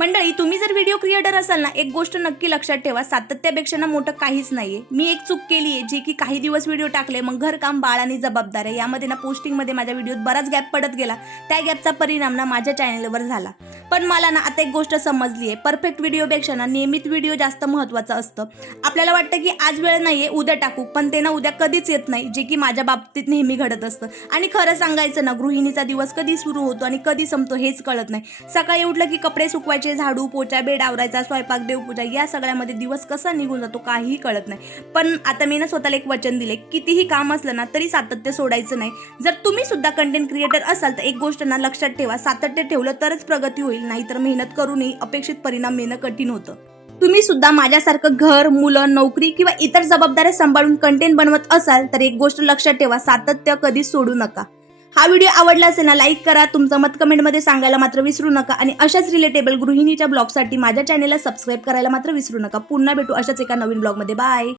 मंडळी, तुम्ही जर व्हिडिओ क्रिएटर असाल ना, एक गोष्ट नक्की लक्षात ठेवा, सातत्यापेक्षा ना मोठं काहीच नाहीये. मी एक चूक केली आहे, जी की काही दिवस व्हिडिओ टाकले, मग घरकाम, बाळ आणि जबाबदाऱ्या यामध्ये ना पोस्टिंगमध्ये माझ्या व्हिडिओत बराच गॅप पडत गेला. त्या गॅपचा परिणाम ना माझ्या चॅनलवर झाला. पण मला ना आता एक गोष्ट समजली आहे, परफेक्ट व्हिडिओपेक्षा ना नियमित व्हिडिओ जास्त महत्त्वाचा असतं. आपल्याला वाटतं की आज वेळ नाहीये, उद्या टाकू, पण ते ना उद्या कधीच येत नाही, जे की माझ्या बाबतीत नेहमी घडत असतं. आणि खरं सांगायचं ना, गृहिणीचा दिवस कधी सुरू होतो आणि कधी संपतो हेच कळत नाही. सकाळी उठलं की कपडे सुकवायचे, झाडू, पोचा, बेड आवरायचा, स्वयंपाक, देवपूजा या सगळ्यामध्ये दिवस कसा निघून जातो काहीही कळत नाही. पण आता मी ना स्वतःला एक वचन दिले, कितीही काम असलं ना तरी सातत्य सोडायचं नाही. जर तुम्ही सुद्धा कंटेंट क्रिएटर असाल तर एक गोष्ट ना लक्षात ठेवा, सातत्य ठेवलं तरच प्रगती होईल, नाहीतर मेहनत करूनही अपेक्षित परिणाम मिळणं कठीण होतं. तुम्ही सुद्धा माझ्यासारखं घर, मुलं, नोकरी किंवा इतर जबाबदाऱ्या सांभाळून कंटेंट बनवत असाल तर एक गोष्ट लक्षात ठेवा, सातत्य कधीच सोडू नका. हा व्हिडिओ आवडला असेल ना, लाईक करा, तुमचं मत कमेंटमध्ये सांगायला मात्र विसरू नका आणि अशाच रिलेटेबल गृहिणीच्या ब्लॉगसाठी माझ्या चॅनेलला सबस्क्राईब करायला मात्र विसरू नका. पुन्हा भेटू अशाच एका नवीन ब्लॉगमध्ये. बाय.